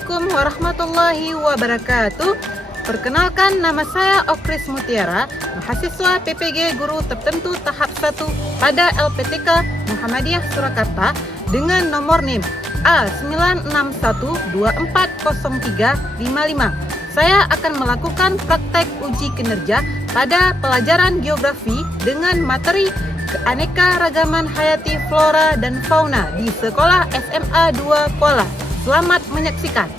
Assalamualaikum warahmatullahi wabarakatuh. Perkenalkan, nama saya Okris Mutiara, mahasiswa PPG Guru Tertentu Tahap 1 pada LPTK Muhammadiyah Surakarta dengan nomor NIM A961240355. Saya akan melakukan praktek uji kinerja pada pelajaran geografi dengan materi keanekaragaman hayati flora dan fauna di Sekolah SMA 2 Kuala. Selamat menyaksikan.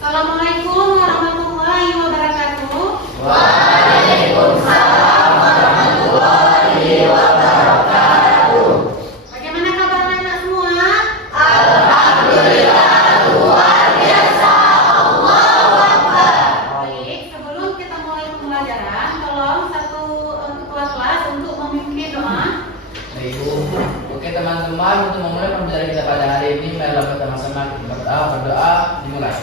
Assalamualaikum warahmatullahi wabarakatuh. Waalaikumsalam warahmatullahi wabarakatuh. Bagaimana kabar anak semua? Alhamdulillah, luar biasa. Allahu Akbar. Baik, sebelum kita mulai pembelajaran, tolong satu ketua kelas untuk memimpin doa. Baik, Bu. Oke teman-teman, untuk memulai pembelajaran kita pada hari ini, marilah bersama-sama kita berdoa dimulai.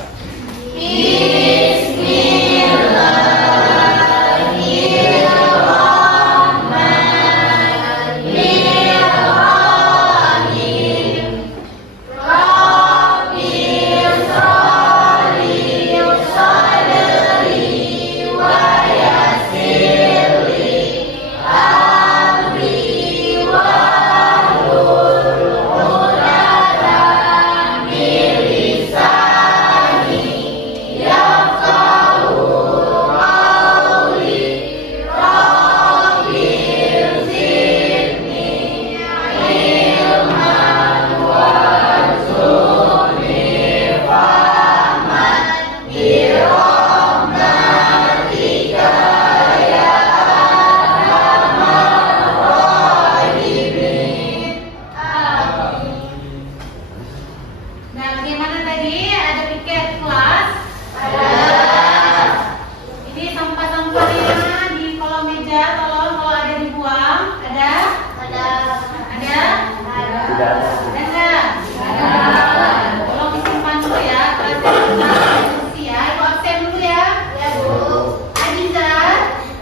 Nah, bagaimana tadi? Ada piket kelas? Ada. Ini sampah-sampahnya di kolom meja, tolong kalau ada dibuang. Ada? Ada. Ada? Ada. Ada enggak? Ada. Tolong disimpan dulu ya. Kelasnya diskusi ya. Ibu absen dulu ya. Ya, Bu. Adiza.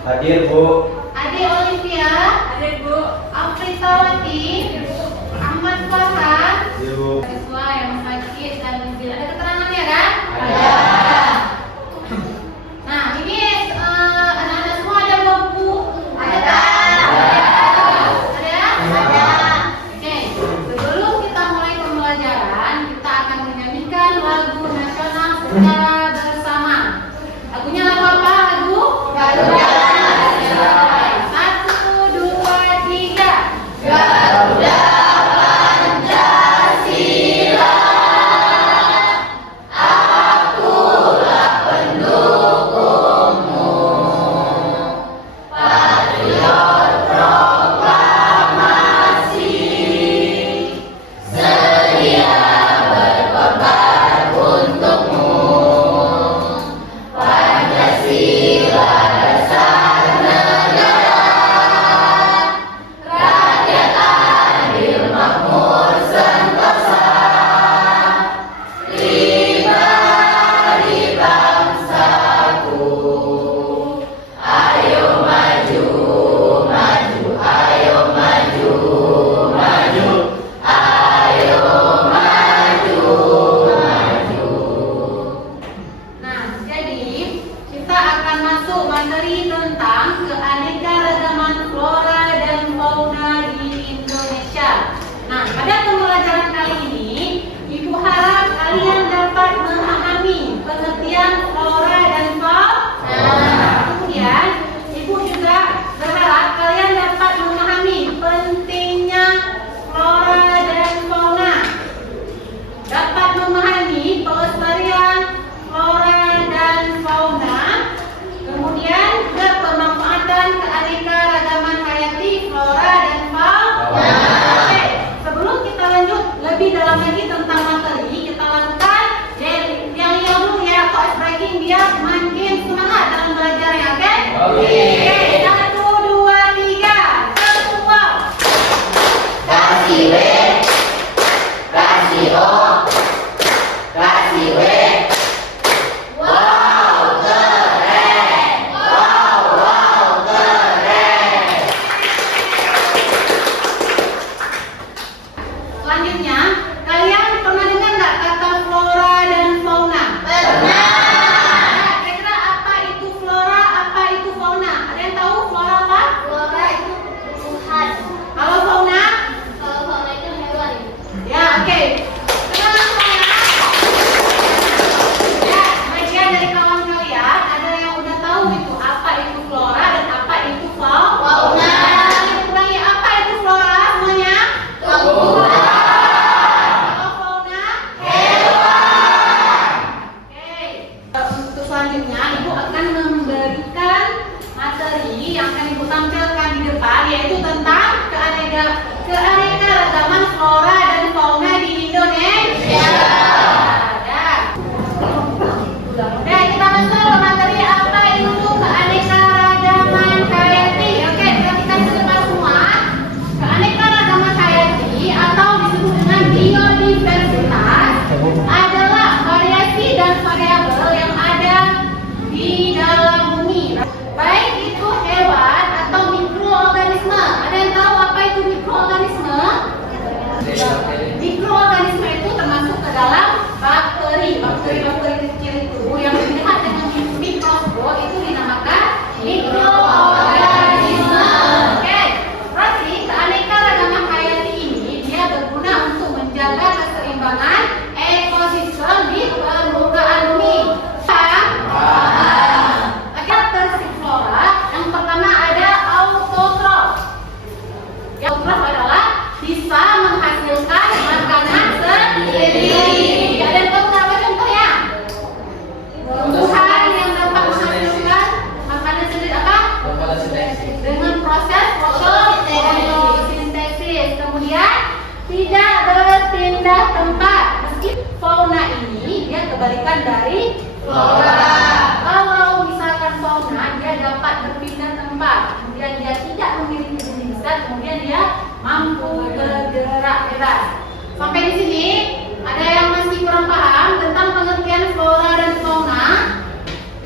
Hadir, Bu. Ade Olivia. Hadir, Bu. Afritawati. Ahmad Farhan. Bu. Siswa yang sakit dan mobil. Ada keterangannya kan? Ada. Nah, ini anak-anak semua ada buku? Ada. Ada? Ada. Oke, sebelum kita mulai pembelajaran, kita akan menyanyikan lagu nasional secara bersama. Lagunya lagu apa? Lagu? Garuda. Satu, dua, tiga. Garuda Pancasila, akulah pendukungmu, patriot proklamasi, sedia berkorban untukmu. Pancasila dasar negara, rakyat adil makmur sentosa, pribadi bangsaku. Ayo maju, maju, ayo maju, maju, ayo maju, maju. Nah, jadi kita akan masuk materi tentang keanekaragaman flora dan fauna di Indonesia. Nah, pada pembelajaran kali ini, Ibu harap kalian dapat memahami pengertian flora dan fauna. Kemudian, Ibu juga berharap kalian dapat memahami pentingnya flora dan fauna, dapat memahami pelestarian flora dan fauna. Kemudian juga selanjutnya Ibu akan memberikan materi yang akan Ibu tampilkan di depan, yaitu tentang keanekaragaman flora dan fauna di Indonesia. Dan kita masuk ke materi apa itu keanekaragaman hayati. Oke, perhatikan semua. Keanekaragaman hayati atau disebut dengan biodiversitas adalah variasi dan variabel yang ada di dalam bumi, baik itu hewan atau mikroorganisme. Ada yang tahu apa itu mikroorganisme? Mikroorganisme itu termasuk ke dalam bakteri. Bakteri kecil itu yang dilihat dengan mikroskop itu dinamakan mikroorganisme. Oke, berarti keanekaragaman hayati ini dia berguna untuk menjaga keseimbangan ekosistem di permukaan bumi. Karakteristik flora yang pertama ada autotrof. Yang autotrof adalah bisa menghasilkan makanan sendiri. Ada yang tahu apa contohnya? Tumbuhan yang dapat menghasilkan makanan sendiri apa? Dengan proses fotosintesis. Kemudian tidak berpindah tempat. Meski fauna ini dia kebalikan dari flora. Kalau misalkan fauna dia dapat berpindah tempat, kemudian dia tidak memiliki jenis besar, kemudian dia mampu bergerak bebas. Sampai di sini ada yang masih kurang paham tentang pengertian flora dan fauna?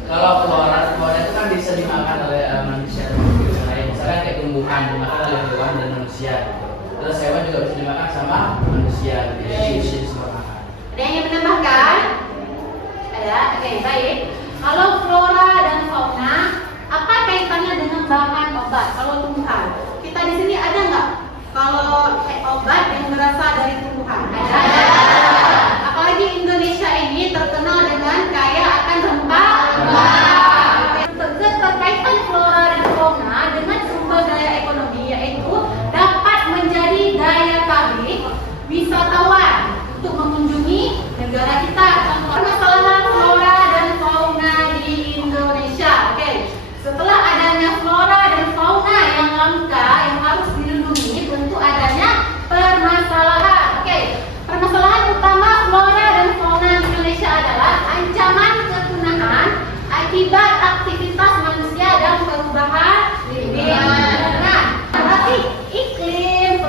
Kalau flora itu kan bisa dimakan oleh manusia dan manusia lain. Misalnya kayak tumbuhan dimakan oleh hewan dan manusia. Terus hewan juga bisa dimakan sama manusia. Jadi bisa dimakan. Ada yang ingin menambahkan? Ada? Oke, baik. Kalau flora dan fauna, apa kaitannya dengan bahan obat? Kalau tumbuhan, kita di sini ada nggak? Kalau obat yang berasal dari tumbuhan, ada. Apalagi Indonesia ini terkenal dengan kaya akan rempah-rempah. Keterkaitan flora dan fauna dengan sumber daya ekonomi, yaitu dapat menjadi daya tarik wisatawan untuk mengunjungi negara kita. Permasalahan flora dan fauna di Indonesia. Oke, setelah adanya flora dan fauna yang langka yang harus dilindungi, tentu adanya permasalahan. Oke, permasalahan utama flora dan fauna di Indonesia adalah ancaman kepunahan akibat aktivitas manusia dan perubahan lingkungan. Berarti iklim,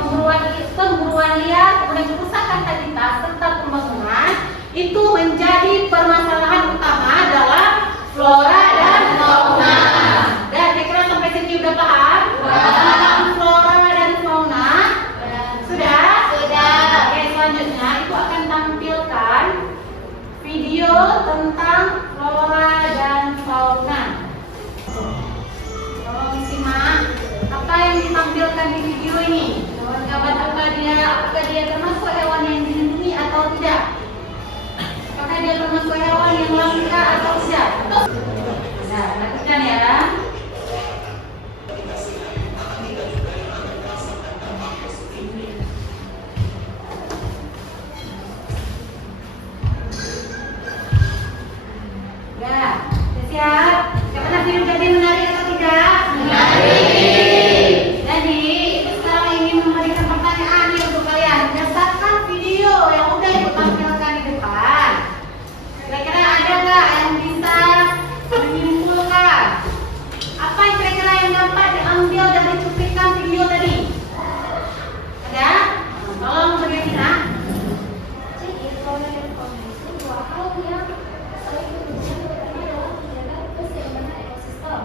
pemburuan liar, kemudian kerusakan habitat serta pembangunan itu menjadi permasalahan utama dalam flora dan fauna. Dan kira-kira sampai sini udah paham? Tentang flora dan fauna? Sudah? Oke, selanjutnya itu akan tampilkan video tentang flora dan fauna. Tolong disimak apa yang ditampilkan di video ini. Hewan-hewan apakah dia termasuk hewan yang dilindungi atau tidak? Apakah dia termasuk hewan yang langka atau tidak? Nah, perhatikan ya. Ya, siap. Apakah video tadi menarik atau tidak? Menarik. Jadi, sekarang ingin memberikan pertanyaan nih untuk kalian berdasarkan video yang udah Ibu tampilkan di depan. Kira-kira ada nggak yang bisa menyimpulkan apa kira-kira yang dapat diambil dari cuplikan video tadi? Ada? Tolong bergerak. Jadi, flora dan fauna itu dua hal yang saling berhubungan adalah menjaga keseimbangan ekosistem.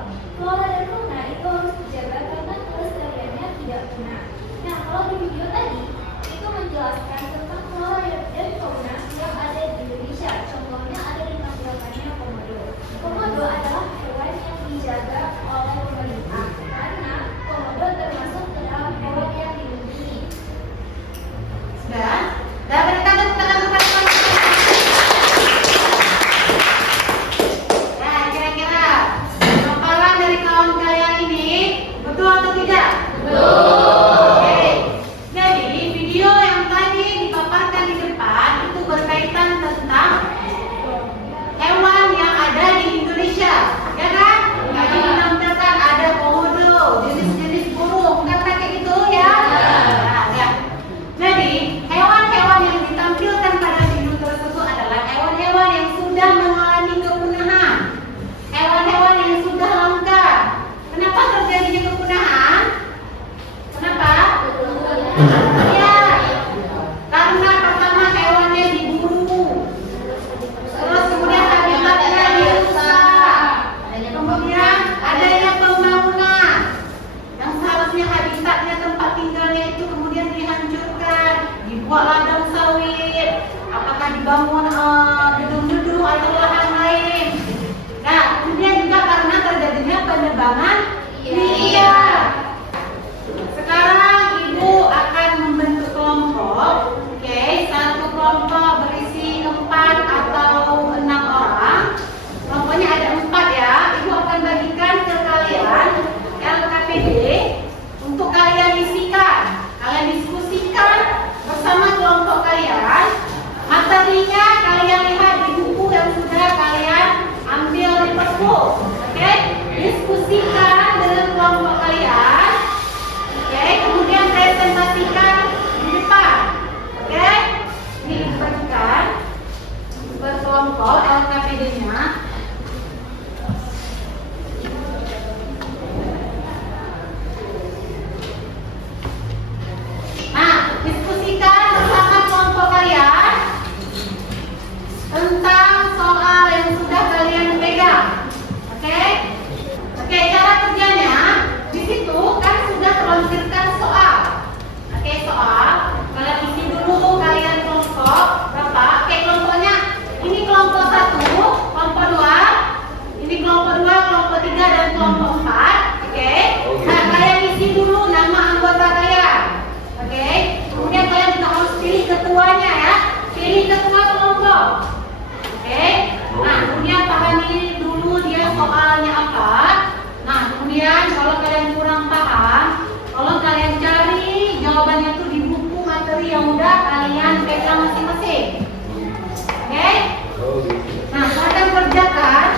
dulu dia soalnya apa. Nah, kemudian kalau kalian kurang paham, tolong kalian cari jawabannya tuh di buku materi yang udah kalian pegang masing-masing. Oke? Nah, kalian kerjakan.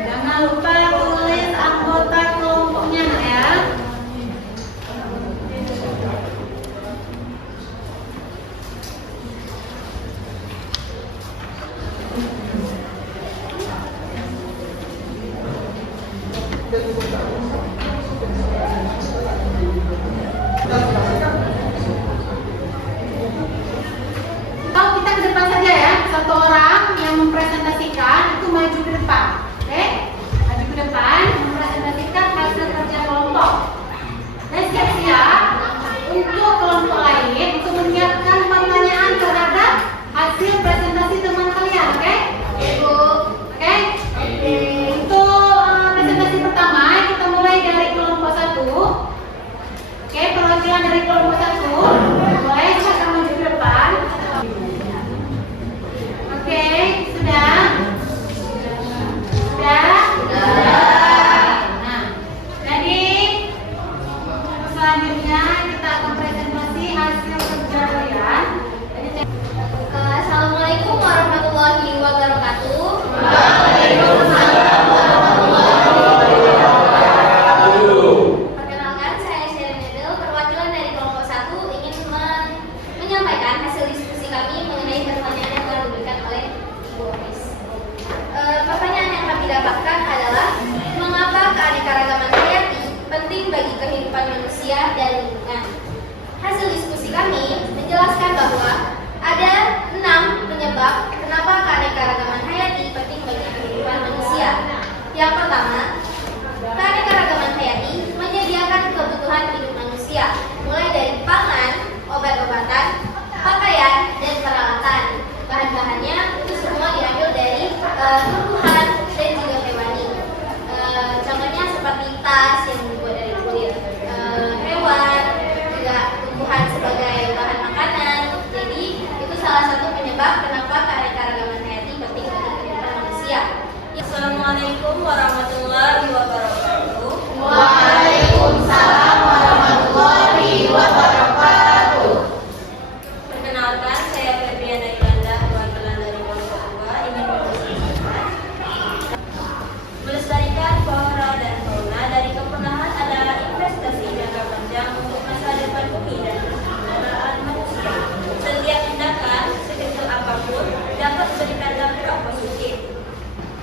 Jangan lupa tulis anggota kelompoknya ya. Kalau kita ke depan saja ya, satu orang yang mempresentasikan itu maju ke depan, oke? Maju ke depan, mempresentasikan hasil kerja kelompok. Dan siap-siap untuk kelompok lain untuk menyiapkan pertanyaan terhadap hasil presentasi teman kalian, oke? Oke? Untuk presentasi pertama kita mulai dari kelompok 1. Oke, perwakilan dari kelompok 1 boleh silakan maju ke depan. Oke, sudah? Nah, jadi selanjutnya kita akan presentasi hasil kerja kalian. Assalamualaikum warahmatullahi wabarakatuh. Perkenalkan, saya Sherin Edel, perwakilan dari kelompok 1 ingin menyampaikan hasil diskusi kami mengenai pertanyaan yang telah diberikan oleh Ibu Ofis. Pertanyaan yang kami dapatkan adalah mengapa keanekaragaman hayati penting bagi kehidupan manusia dan lingkungan. Hasil diskusi kami menjelaskan bahwa ada 6 penyebab kenapa keanekaragaman hayati penting bagi kehidupan manusia. Yang pertama, keanekaragaman hayati menyediakan kebutuhan hidup manusia, mulai dari pangan, obat-obatan, pakaian, dan peralatan. Bahan-bahannya itu semua diambil dari tumbuhan dan juga hewani. Contohnya seperti tas yang dibuat dari kulit hewan, juga tumbuhan sebagai bahan makanan. Jadi itu salah satu penyebab kenapa keanekaragaman hayati penting bagi kehidupan manusia. Assalamualaikum warahmatullahi wabarakatuh. Waalaikumsalam warahmatullahi wabarakatuh. Perkenalkan, saya Febriana Yolanda, perwakilan dari kelompok 2 ingin berpresentasi. Melestarikan flora dan fauna dari kepunahan adalah investasi jangka panjang untuk masa depan bumi dan kesejahteraan manusia. Setiap tindakan, sekecil apapun, dapat memberikan dampak positif.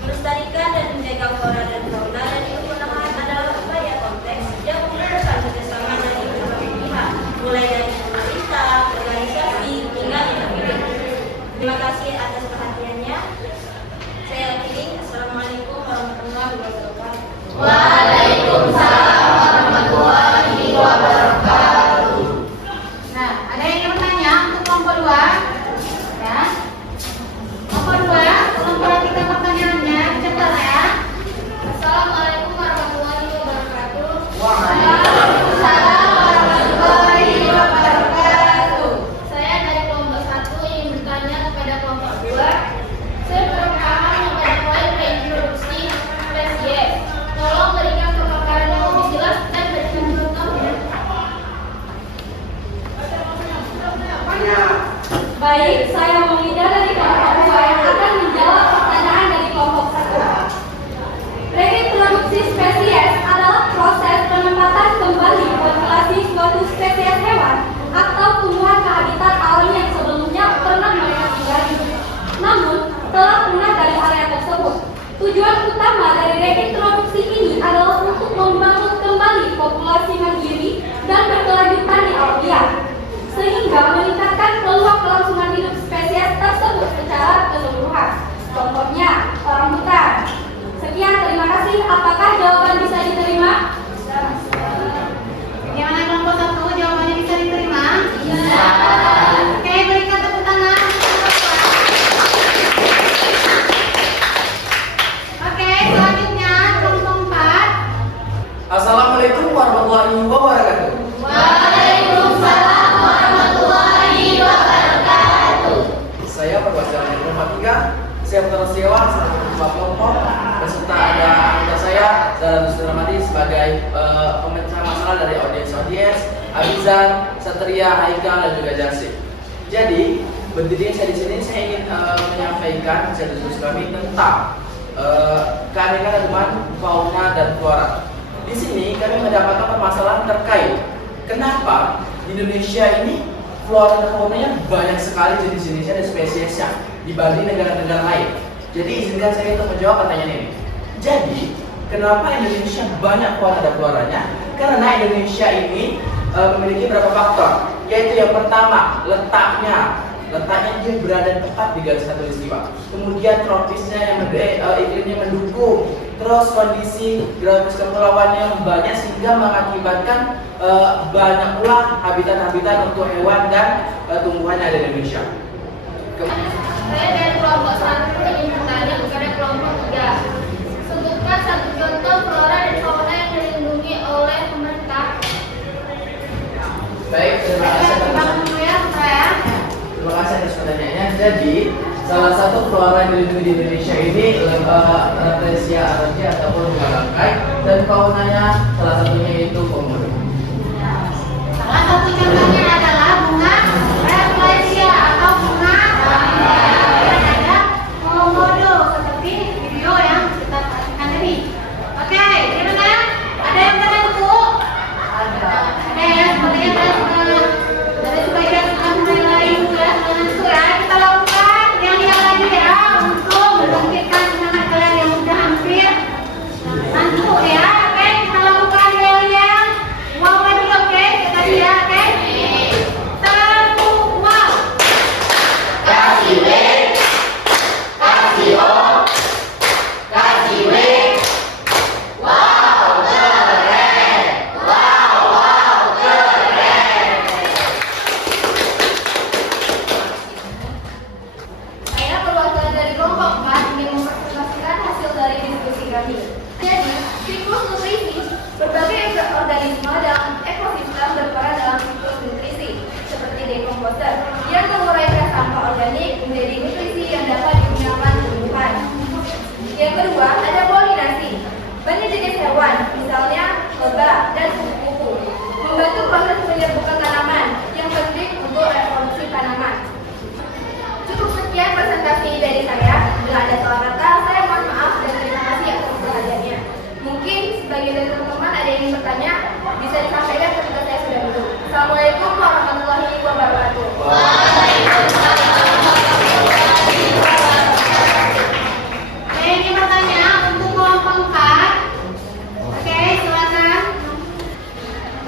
Melestarikan dan menjaga flora dan fauna dari kepunahan adalah upaya kompleks yang membutuhkan kerjasama dari berbagai pihak, mulai dari pemerintah, organisasi, hingga individu. Terima kasih atas perhatiannya. Saya akhiri. Assalamualaikum warahmatullahi wabarakatuh. Waalaikumsalam warahmatullahi wabarakatuh. Nah, ada yang bertanya untuk kelompok 2? Ya. Kelompok 2, tolong perhatikan pertanyaannya, cepat ya. Assalamualaikum warahmatullahi wabarakatuh. Waalaikumsalam warahmatullahi wabarakatuh. Saya dari kelompok 1 ingin bertanya kepada kelompok 2. Saya kurang paham mengenai poin reintroduksi spesies. Tolong berikan pemaparan yang lebih jelas dan berikan contohnya. Baik, saya Maulida dari kelompok 2 yang akan menjawab pertanyaan dari kelompok 1. Reintroduksi spesies adalah proses penempatan kembali populasi suatu spesies hewan atau tumbuhan ke habitat alam yang sebelumnya pernah mereka tinggali, namun telah punah dari area tersebut. Tujuan utama dari reintroduksi ini adalah untuk membangun kembali populasi mandiri dan berkelanjutan di alam liar, sehingga meningkatkan peluang kelangsungan hidup spesies tersebut secara keseluruhan. Contohnya, orang hutan. Sekian, terima kasih. Apakah jawaban bisa diterima? Bagaimana kelompok 1 jawabannya bisa diterima? Bisa. Oke, berikan tepuk tangan. perwakilan dari kelompok 3. Saya Putra Setiawan sebagai ketua kelompok, beserta ada anggota saya Zara Dusramati sebagai pemecah masalah dari audiens, Abizar, Satria, Haikal, dan juga Jasif. Jadi berdiri saya di sini, saya ingin menyampaikan hasil diskusi kami tentang keanekaragaman fauna dan flora. Di sini kami mendapatkan permasalahan terkait kenapa di Indonesia ini flora dan faunanya banyak sekali jenis-jenisnya dan spesiesnya dibanding negara-negara lain. Jadi izinkan saya untuk menjawab pertanyaan ini. Jadi, kenapa Indonesia banyak fauna dan floranya? Karena Indonesia ini memiliki beberapa faktor, yaitu yang pertama letaknya dia berada tepat di garis khatulistiwa. Kemudian tropisnya yang iklimnya mendukung, terus kondisi geografis kepulauannya yang banyak sehingga mengakibatkan banyak pula habitat-habitat untuk hewan dan tumbuhan yang ada di Indonesia. Saya dari kelompok 1 ingin bertanya kepada kelompok 3. Sebutkan satu contoh flora dan fauna yang dilindungi oleh pemerintah. Baik, terima kasih atas pertanyaannya. Jadi, salah satu flora yang dilindungi di Indonesia ini Rafflesia arancia ataupun bunga bangkai, dan faunanya salah satunya yaitu komodo. Salah satu contohnya adalah bunga Rafflesia atau bunga bangkai. Dan ada komodo seperti video yang kita saksikan tadi. Oke, gimana? Ada yang tertentu? Ada ya, sepertinya dari sebagian sudah mulai tugas menentu ya. Kita lakukan yang lagi ya untuk membangkitkan semangat kalian yang sudah hampir mantu ya. Oke, kita lakukan yang wow lagi. Oke, kita ya. Oke, 1 wow. Kasih W, kasih O, kasih W. Wow, keren. Wow, keren. Saya perwakilan dari kelompok 4 ingin mempresentasikan hasil dari diskusi kami. Jadi, siklus nutrisi, berbagai organisme dalam ekosistem berperan dalam siklus nutrisi, seperti dekomposer, yang menguraikan sampah organik menjadi nutrisi yang dapat digunakan tumbuhan. Yang kedua, ada polinasi. Banyak jenis hewan, misalnya lebah dan kupu-kupu, membantu proses penyerbukan tanaman yang penting untuk reproduksi tanaman. Cukup sekian presentasi dari saya. Bila ada salah kata, saya mohon maaf dan terima kasih atas perhatiannya. Mungkin sebagian dari teman-teman ada yang ingin bertanya, bisa disampaikan ketika saya sudah duduk. Assalamualaikum warahmatullahi wabarakatuh. Saya ingin bertanya untuk kelompok 4. Oke, silakan.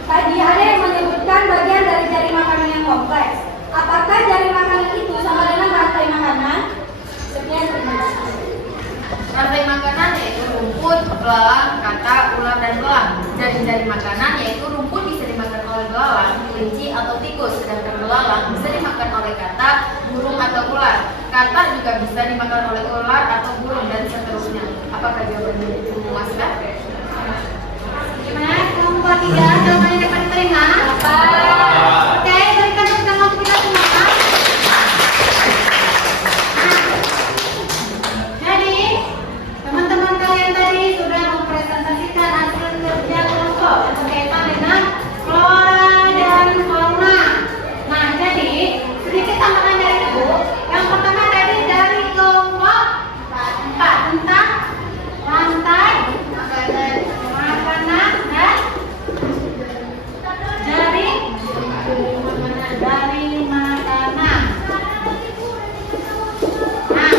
Tadi ada yang menyebutkan bagian dari jaring makanan yang kompleks. Apakah jaring makanan itu sama dengan rantai makanan? Sekian, terima kasih. Rantai makanan yaitu rumput, belalang, katak, ular, dan belang. Jaring-jaring makanan yaitu rumput bisa dimakan oleh belalang, kelinci, atau tikus. Sedangkan belalang bisa dimakan oleh katak, burung, atau ular. Katak juga bisa dimakan oleh ular atau burung, dan seterusnya. Apakah jawabannya itu memuaskan? Gimana? Kelompok 3 jawabannya dapat diterima? Oke, berikan tepuk tangan untuk kita semua. Jadi, teman-teman kalian tadi sudah mempresentasikan hasil kerja kelompok yang berkaitan dengan flora dan fauna. Nah, jadi sedikit tambahan dari itu. Yang pertama tadi dari kelompok 4 tentang rantai makanan dan jaring dari makanan. Nah,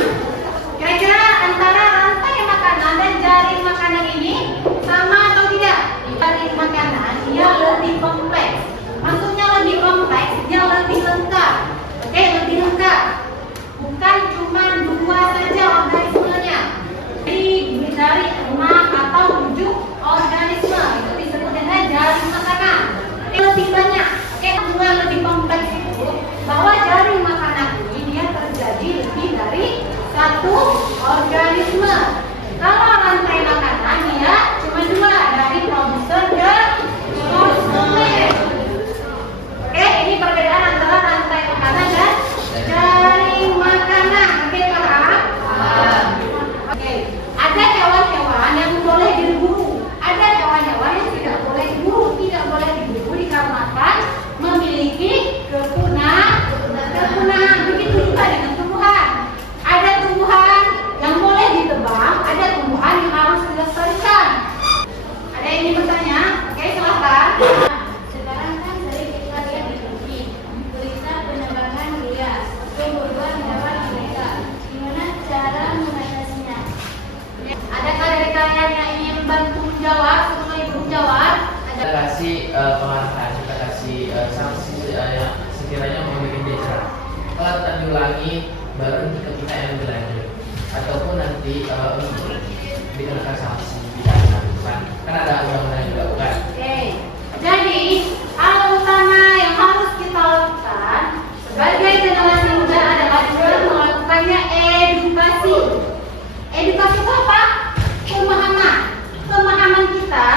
kira-kira antara rantai makanan dan jaring makanan ini sama atau tidak? Jaring makanan dia lebih kompleks. Maksudnya lebih kompleks, dia lebih lengkap. Oke, lebih lengkap. Bukan cuma 2 saja organismenya. Jadi dari 6 atau 7 organisme itu disebut dengan jaring makanan. Oke, lebih banyak. Oke, yang lebih kompleks itu bahwa jaring makanan ini dia terjadi lebih dari 1 organisme. Kalau rantai makanan dia cuma 2, dari produser ke konsumen. Oke, ini perbedaan antara rantai makanan dan jaring makanan. baru ke kita yang lebih lanjut ataupun nanti dikenakan sanksi pidana kan ada undang-undang juga bukan? Oke, jadi hal utama yang harus kita lakukan sebagai generasi muda adalah dengan melakukannya edukasi. Edukasi itu apa? Pemahaman kita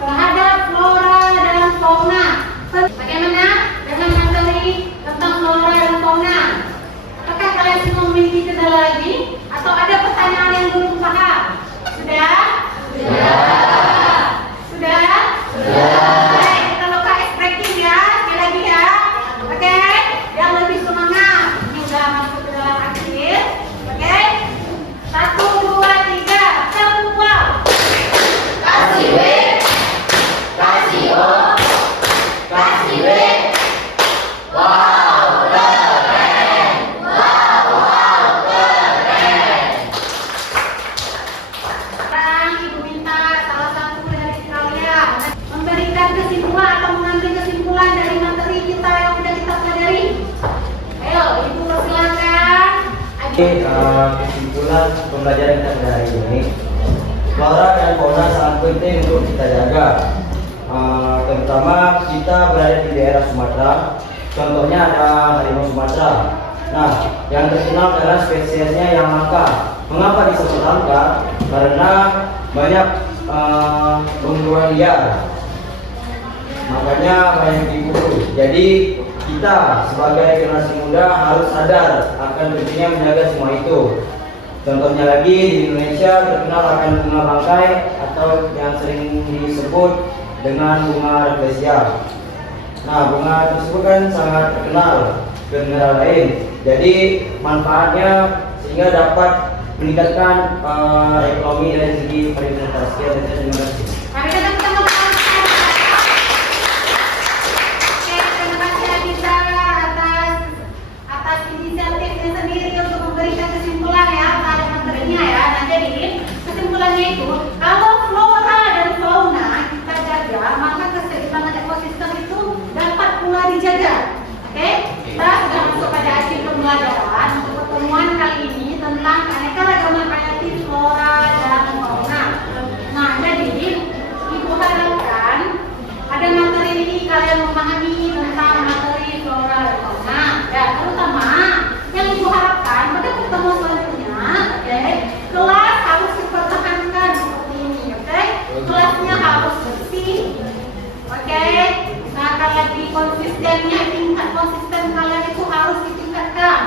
terhadap flora dan fauna. Bagaimana dengan materi tentang flora dan fauna? Apakah kalian semua memiliki kendala lagi? Atau ada pertanyaan yang belum paham? Sudah? Sudah? Oke, kita lakukan extracting ya, sekali lagi ya. Oke, yang lebih semangat. Ini udah masuk ke dalam akhir. Oke, 1, 2, 3, semua. Kasih W, kasih O, kasih W. Wow, keren. Wow, keren. Sekarang Ibu minta salah satu dari kalian memberikan kesimpulan atau mengambil kesimpulan dari materi kita yang sudah kita pelajari. Ayo, Ibu persilakan. Kesimpulan pembelajaran kita pada hari ini, flora dan fauna sangat penting untuk kita jaga. Terutama kita berada di daerah Sumatera, contohnya ada harimau Sumatera. Nah, yang terkenal adalah spesiesnya yang langka. Mengapa disebut langka? Karena banyak gangguan liar, makanya banyak diburu. Jadi kita sebagai generasi muda harus sadar akan pentingnya menjaga semua itu. Contohnya lagi di Indonesia terkenal akan bunga bangkai atau yang sering disebut dengan bunga rafflesia. Nah, bunga tersebut kan sangat terkenal ke negara lain. Jadi manfaatnya sehingga dapat meningkatkan ekonomi dari segi pariwisata. Sekian saja, terima kasih. Mari kita tepuk tangan. Oke, terima kasih Adita atas inisiatifnya sendiri untuk memberikan kesimpulan ya pada materinya ya. Nah, jadi kesimpulannya itu kalau flora dan fauna kita jaga, maka keseimbangan ekosistem itu dapat pula dijaga. Oke? Kita sudah masuk pada akhir pembelajaran untuk pertemuan kali ini tentang keanekaragaman hayati flora dan fauna. Nah, jadi Ibu harapkan pada materi ini kalian memahami tentang materi flora dan fauna. Ya, terutama yang Ibu harapkan pada pertemuan selanjutnya, oke, kelas harus dipertahankan seperti ini, oke? Kelasnya harus bersih, oke? Nah, lagi konsistennya, tingkat konsisten kalian itu harus ditingkatkan.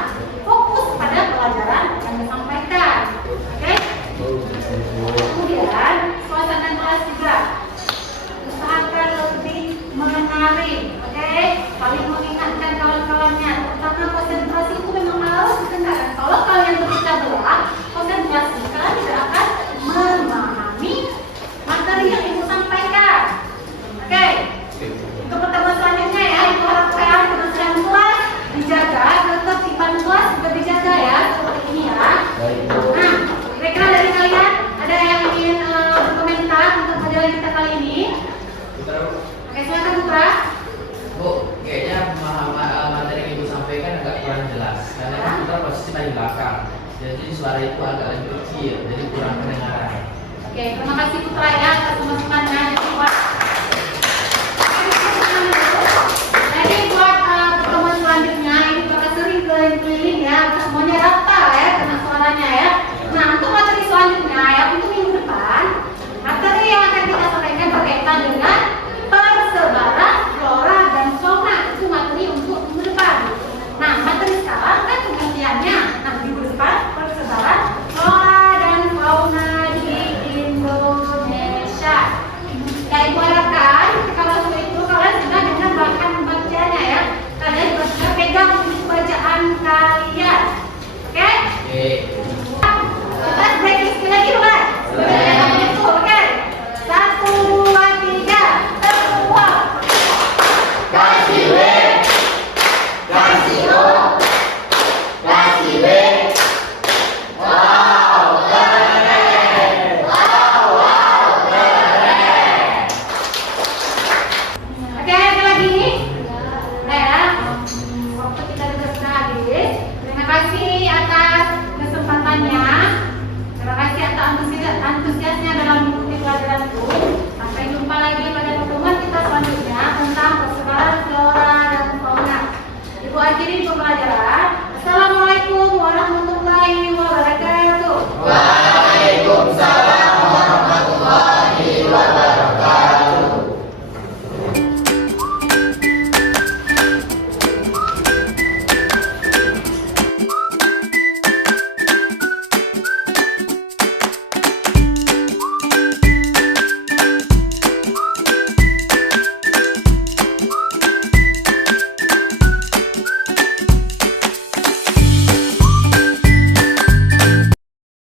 Fokus pada pelajaran yang disampaikan, oke? Kemudian suasana kelas juga usahakan lebih mengenali, oke? Saling mengingatkan kawan-kawannya. Terutama konsentrasi itu memang harus ditingkatkan. Kalau kalian berpecah belah, konsentrasi kalian tidak akan memahami materi yang Ibu sampaikan, oke? Untuk pertemuan selanjutnya ya, Ibu harapkan kebersihan kelas dijaga, ketertiban kelas juga dijaga ya, seperti ini ya. Nah, kira-kira dari kalian ada yang ingin berkomentar untuk pelajaran kita kali ini? Oke, silakan Putra. Bu, kayaknya materi yang Ibu sampaikan agak kurang jelas karena kan kita posisi paling belakang, jadi suara itu agak lebih kecil, jadi kurang kedengaran. Oke, terima kasih Putra ya atas masukannya.